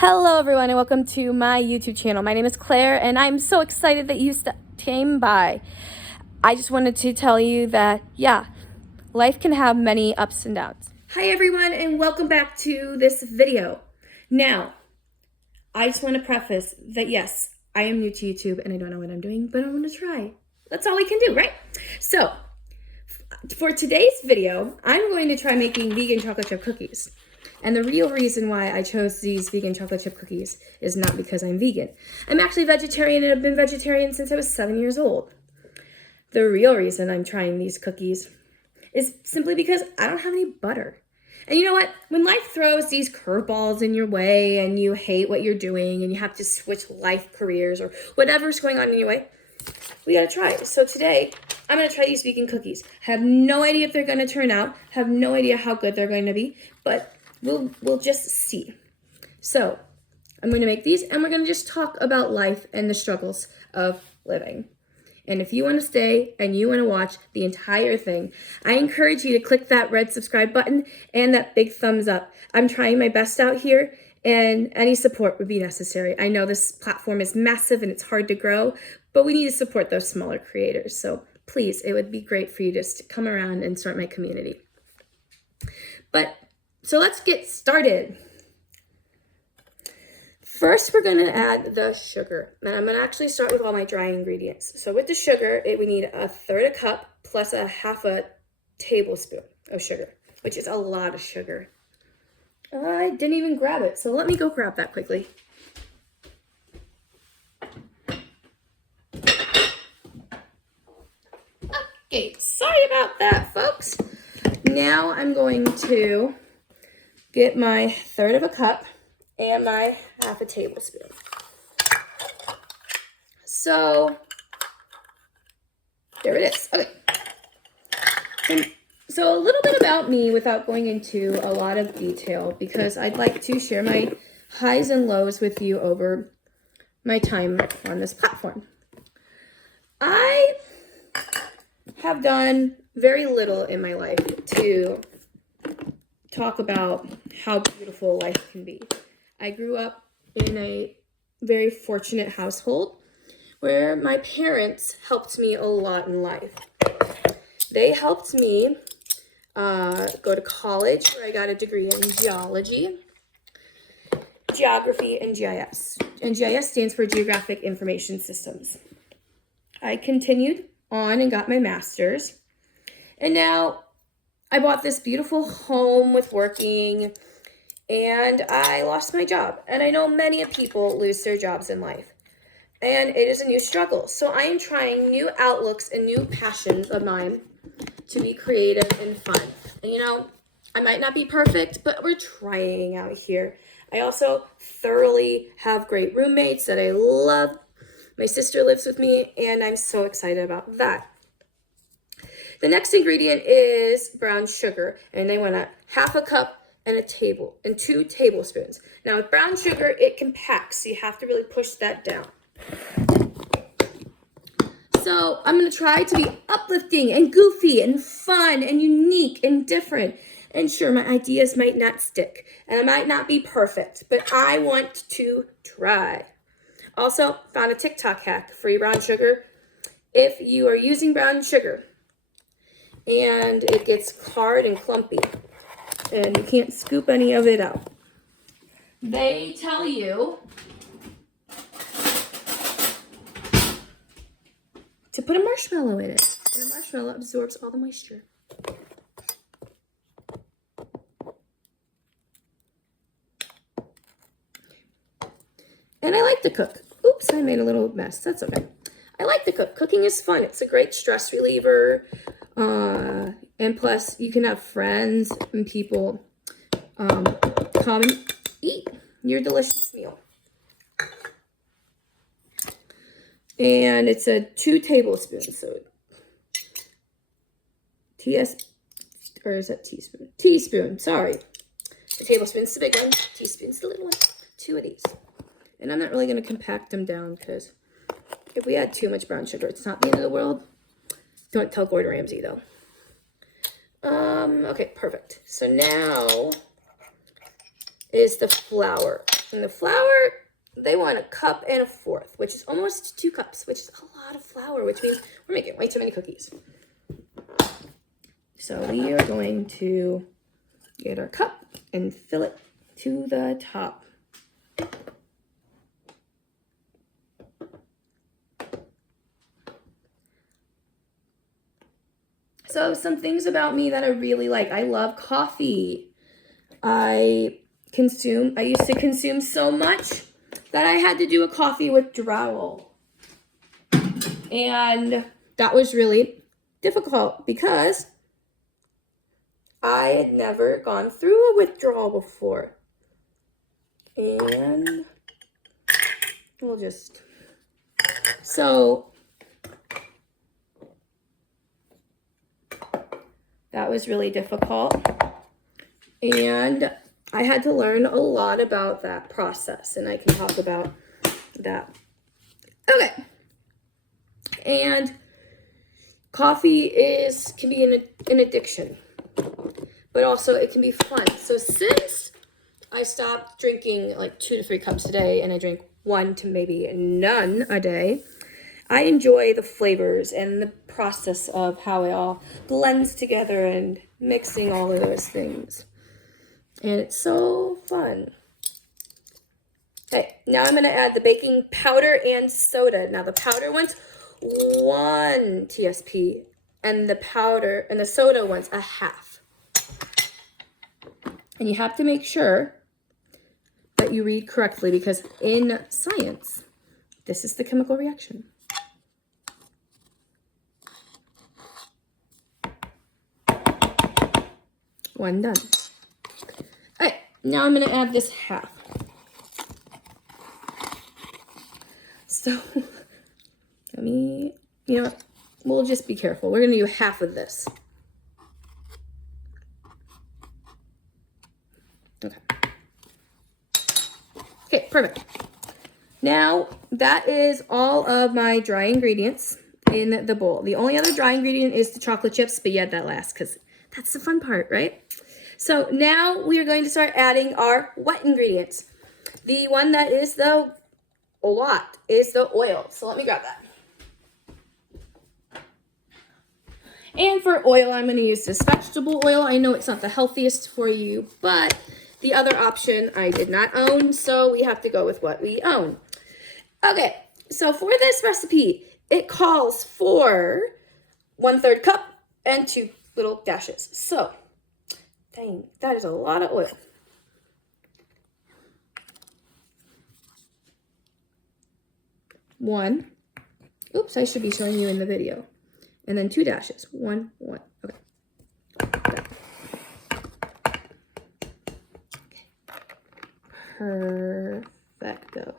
Hello everyone and welcome to my YouTube channel. My name is Claire and I'm so excited that you came by. I just wanted to tell you that, yeah, life can have many ups and downs. Hi everyone and welcome back to this video. Now, I just want to preface that yes, I am new to YouTube and I don't know what I'm doing, but I want to try. That's all we can do, right? So, for today's video, I'm going to try making vegan chocolate chip cookies. And the real reason why I chose these vegan chocolate chip cookies is not because I'm vegan. I'm actually vegetarian and I've been vegetarian since I was 7 years old. The real reason I'm trying these cookies is simply because I don't have any butter. And you know what? When life throws these curveballs in your way and you hate what you're doing and you have to switch life careers or whatever's going on in your way, we gotta try it. So today, I'm gonna try these vegan cookies. I have no idea if they're gonna turn out, have no idea how good they're going to be, but we'll just see. So I'm going to make these and we're going to just talk about life and the struggles of living. And if you want to stay and you want to watch the entire thing, I encourage you to click that red subscribe button and that big thumbs up. I'm trying my best out here and any support would be necessary. I know this platform is massive and it's hard to grow, but we need to support those smaller creators. So please, it would be great for you just to come around and start my community. So let's get started. First, we're going to add the sugar. And I'm going to actually start with all my dry ingredients. So with the sugar, we need 1/3 cup plus 1/2 tablespoon of sugar, which is a lot of sugar. I didn't even grab it, so let me go grab that quickly. Okay, sorry about that, folks. Now I'm going to get my 1/3 cup and my 1/2 tablespoon. So there it is. Okay. And so a little bit about me without going into a lot of detail because I'd like to share my highs and lows with you over my time on this platform. I have done very little in my life to talk about how beautiful life can be. I grew up in a very fortunate household where my parents helped me a lot in life. They helped me go to college where I got a degree in geology, geography, and GIS. And GIS stands for Geographic Information Systems. I continued on and got my master's. And now I bought this beautiful home with working and I lost my job. And I know many people lose their jobs in life. And it is a new struggle. So I am trying new outlooks and new passions of mine to be creative and fun. And you know, I might not be perfect, but we're trying out here. I also thoroughly have great roommates that I love. My sister lives with me and I'm so excited about that. The next ingredient is brown sugar, and they want 1/2 cup and 2 tablespoons. Now with brown sugar, it compacts, so you have to really push that down. So I'm gonna try to be uplifting and goofy and fun and unique and different. And sure, my ideas might not stick, and I might not be perfect, but I want to try. Also, found a TikTok hack, free brown sugar. If you are using brown sugar, and it gets hard and clumpy and you can't scoop any of it out, they tell you to put a marshmallow in it, and a marshmallow absorbs all the moisture. And I like to cook. Oops, I made a little mess. That's okay. I like to cook. Cooking is fun. It's a great stress reliever. And plus, you can have friends and people come and eat your delicious meal. And it's 2 tablespoons. So or is that teaspoon? Teaspoon, sorry. The tablespoon's the big one, teaspoon's the little one. 2 of these. And I'm not really going to compact them down because if we add too much brown sugar, it's not the end of the world. Don't tell Gordon Ramsay though. Okay, perfect. So now is the flour. And the flour, they want 1 1/4 cups, which is almost 2 cups, which is a lot of flour, which means we're making way too many cookies. So we are going to get our cup and fill it to the top. So some things about me that I really like. I love coffee. I used to consume so much that I had to do a coffee withdrawal. And that was really difficult because I had never gone through a withdrawal before. And that was really difficult. And I had to learn a lot about that process, and I can talk about that. Okay. And coffee can be an addiction, but also it can be fun. So since I stopped drinking like 2 to 3 cups a day, and I drink 1 to maybe none a day, I enjoy the flavors and the process of how it all blends together and mixing all of those things. And it's so fun. Okay, now I'm going to add the baking powder and soda. Now the powder wants 1 TSP, and the soda wants 1/2. And you have to make sure that you read correctly, because in science, this is the chemical reaction. One done. All right, now I'm going to add this 1/2. So, we'll just be careful. We're going to do 1/2 of this. Okay, perfect. Now, that is all of my dry ingredients in the bowl. The only other dry ingredient is the chocolate chips, but you add that last because that's the fun part, right? So now we are going to start adding our wet ingredients. The one that is a lot is the oil. So let me grab that. And for oil, I'm going to use this vegetable oil. I know it's not the healthiest for you, but the other option I did not own, so we have to go with what we own. Okay, so for this recipe, it calls for 1/3 cup and 2 little dashes. So, dang, that is a lot of oil. One. Oops, I should be showing you in the video. And then 2 dashes. 1, 1. Okay. Perfecto.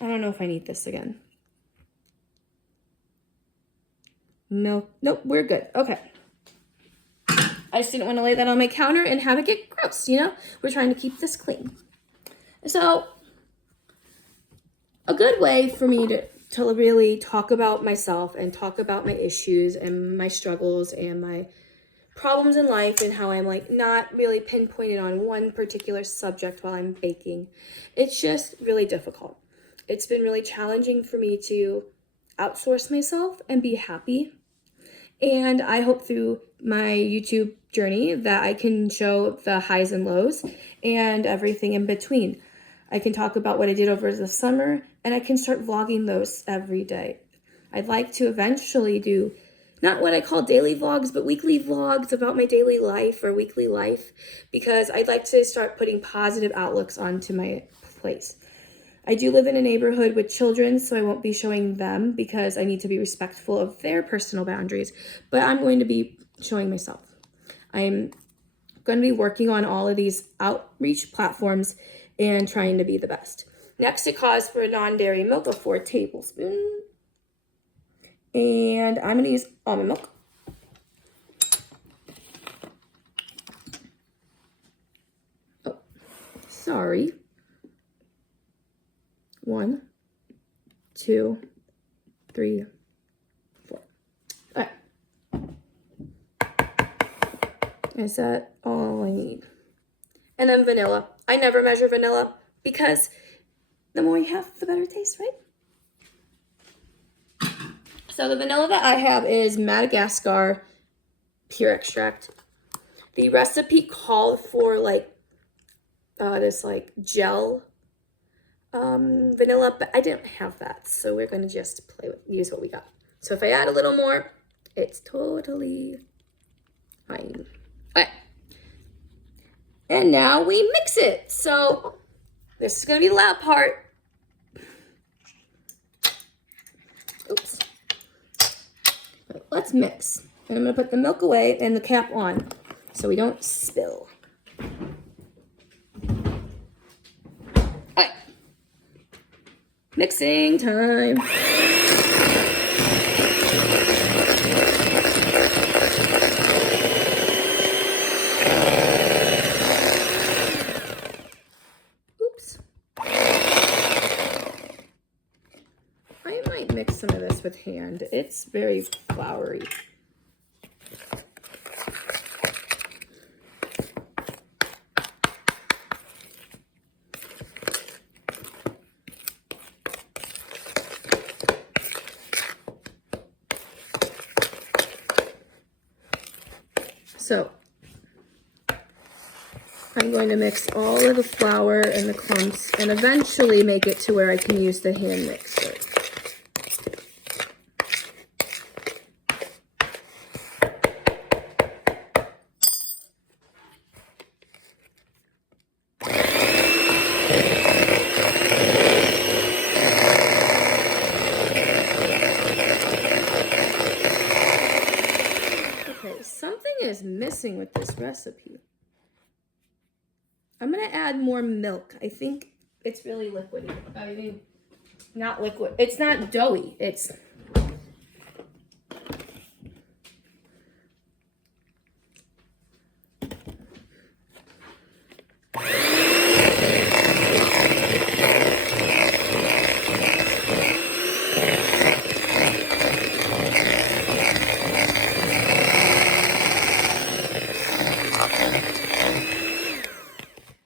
I don't know if I need this again. Milk. Nope, we're good. Okay. I just didn't want to lay that on my counter and have it get gross, We're trying to keep this clean. So, a good way for me to really talk about myself and talk about my issues and my struggles and my problems in life and how I'm not really pinpointed on one particular subject while I'm baking. It's just really difficult. It's been really challenging for me to outsource myself and be happy. And I hope through my YouTube journey that I can show the highs and lows and everything in between. I can talk about what I did over the summer, and I can start vlogging those every day. I'd like to eventually do not what I call daily vlogs, but weekly vlogs about my daily life or weekly life, because I'd like to start putting positive outlooks onto my place. I do live in a neighborhood with children, so I won't be showing them because I need to be respectful of their personal boundaries, but I'm going to be showing myself. I'm going to be working on all of these outreach platforms and trying to be the best. Next, it calls for non-dairy milk of 4 tablespoons. And I'm going to use almond milk. Oh, sorry. 1, 2, 3, 4. All right. Is that all I need? and then vanilla. I never measure vanilla because the more you have, the better it tastes, right? So the vanilla that I have is Madagascar pure extract. The recipe called for like this like gel vanilla, but I didn't have that, so we're gonna just use what we got. So if I add a little more, it's totally fine. Okay. And now we mix it. So this is gonna be the loud part. Oops. Right, let's mix. And I'm gonna put the milk away and the cap on so we don't spill. Alright. Mixing time. Oops. I might mix some of this with hand. It's very floury. So I'm going to mix all of the flour and the clumps and eventually make it to where I can use the hand mixer. Something is missing with this recipe. I'm gonna add more milk. I think it's really liquidy. I mean, not liquid. It's not doughy. It's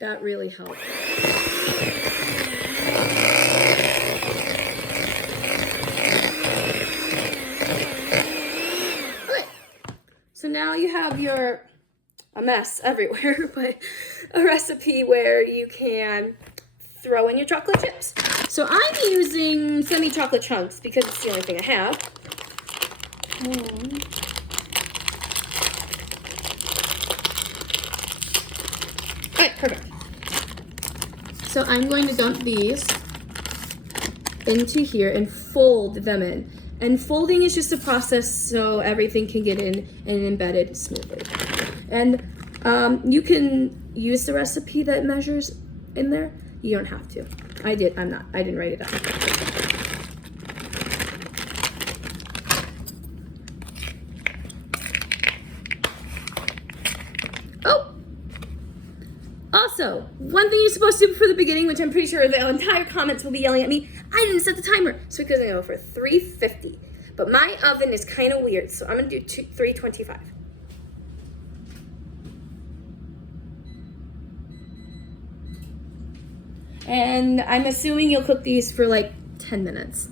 that really helped. Okay, so now you have a mess everywhere, but a recipe where you can throw in your chocolate chips. So I'm using semi-chocolate chunks because it's the only thing I have. Okay, perfect. So I'm going to dump these into here and fold them in. And folding is just a process so everything can get in and embedded smoothly. And you can use the recipe that measures in there. You don't have to. I didn't write it down. Oh! Also, one thing you're supposed to do for the beginning, which I'm pretty sure the entire comments will be yelling at me, I didn't set the timer. So because I go for 350. But my oven is kind of weird, so I'm going to do 325. And I'm assuming you'll cook these for like 10 minutes.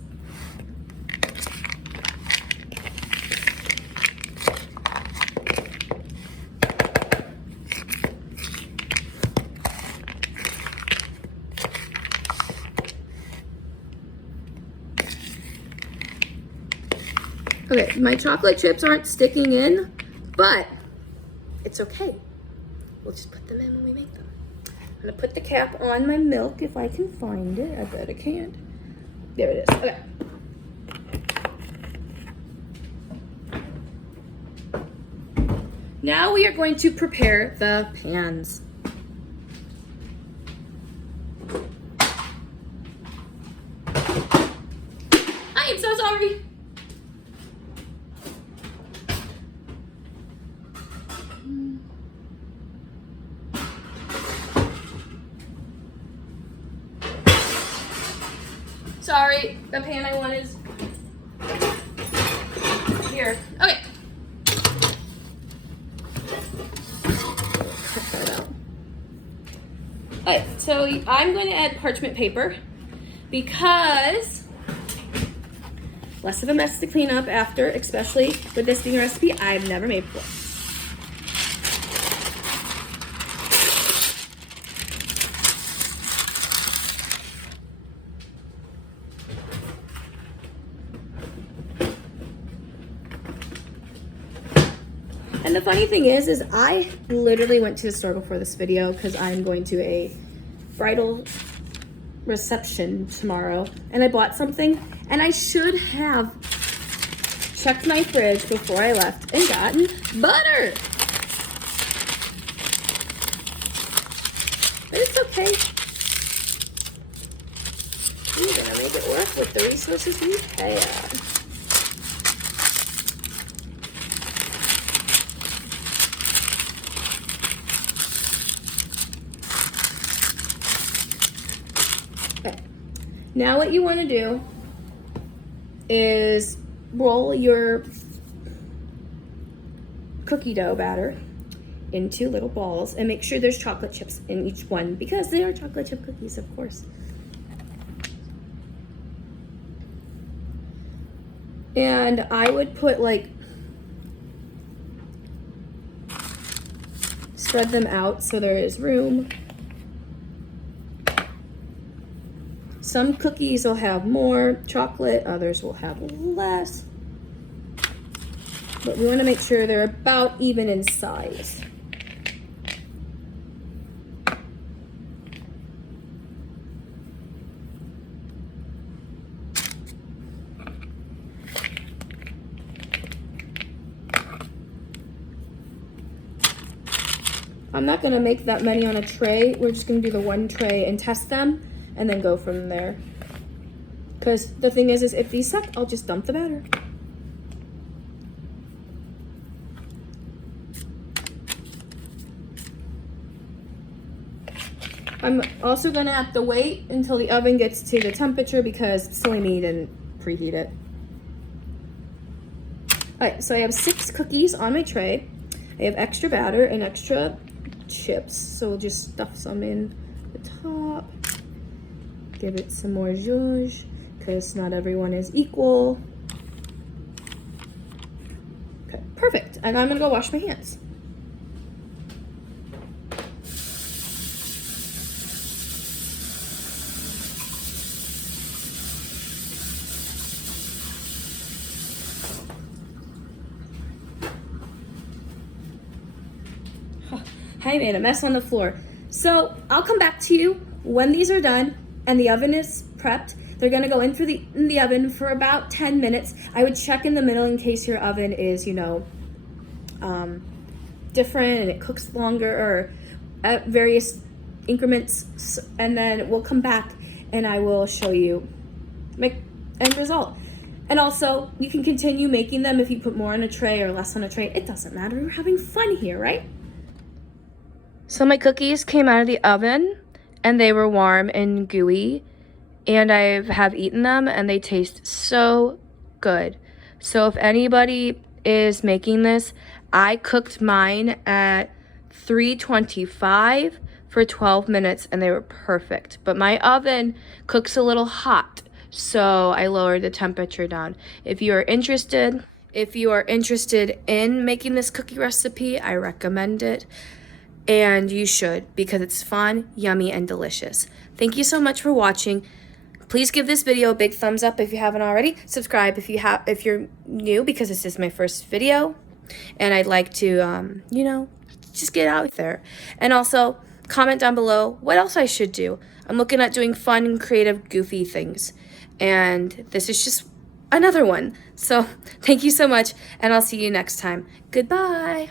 Okay, my chocolate chips aren't sticking in, but it's okay. We'll just put them in when we make them. I'm gonna put the cap on my milk if I can find it. I bet I can't. There it is. Okay. Now we are going to prepare the pans. I am so sorry. Sorry, the pan I want is here. Okay. Cut that out. Alright, so I'm going to add parchment paper because less of a mess to clean up after, especially with this being a recipe I've never made before. And the funny thing is I literally went to the store before this video because I'm going to a bridal reception tomorrow, and I bought something, and I should have checked my fridge before I left and gotten butter. But it's okay. We're gonna make it work with the resources we have. Okay. Now what you want to do is roll your cookie dough batter into little balls and make sure there's chocolate chips in each one because they are chocolate chip cookies, of course. And I would put spread them out so there is room. Some cookies will have more chocolate, others will have less. But we want to make sure they're about even in size. I'm not going to make that many on a tray. We're just going to do the one tray and test them and then go from there. Because the thing is if these suck, I'll just dump the batter. I'm also going to have to wait until the oven gets to the temperature because silly me didn't preheat it. Alright, so I have 6 cookies on my tray. I have extra batter and extra chips, so we'll just stuff some in the top. Give it some more zhuzh, because not everyone is equal. Okay, perfect. And I'm gonna go wash my hands. I made a mess on the floor. So I'll come back to you when these are done and the oven is prepped. They're gonna go in the oven for about 10 minutes. I would check in the middle in case your oven is, different and it cooks longer or at various increments. And then we'll come back and I will show you my end result. And also, you can continue making them if you put more on a tray or less on a tray. It doesn't matter, we're having fun here, right? So my cookies came out of the oven and they were warm and gooey, and I have eaten them and they taste so good. So if anybody is making this, I cooked mine at 325 for 12 minutes and they were perfect. But my oven cooks a little hot, so I lowered the temperature down. If you are interested in making this cookie recipe, I recommend it. And you should, because it's fun, yummy, and delicious. Thank you so much for watching. Please give this video a big thumbs up if you haven't already. Subscribe if you're new, because this is my first video. And I'd like to, just get out there. And also, comment down below what else I should do. I'm looking at doing fun and creative, goofy things. And this is just another one. So, thank you so much, and I'll see you next time. Goodbye.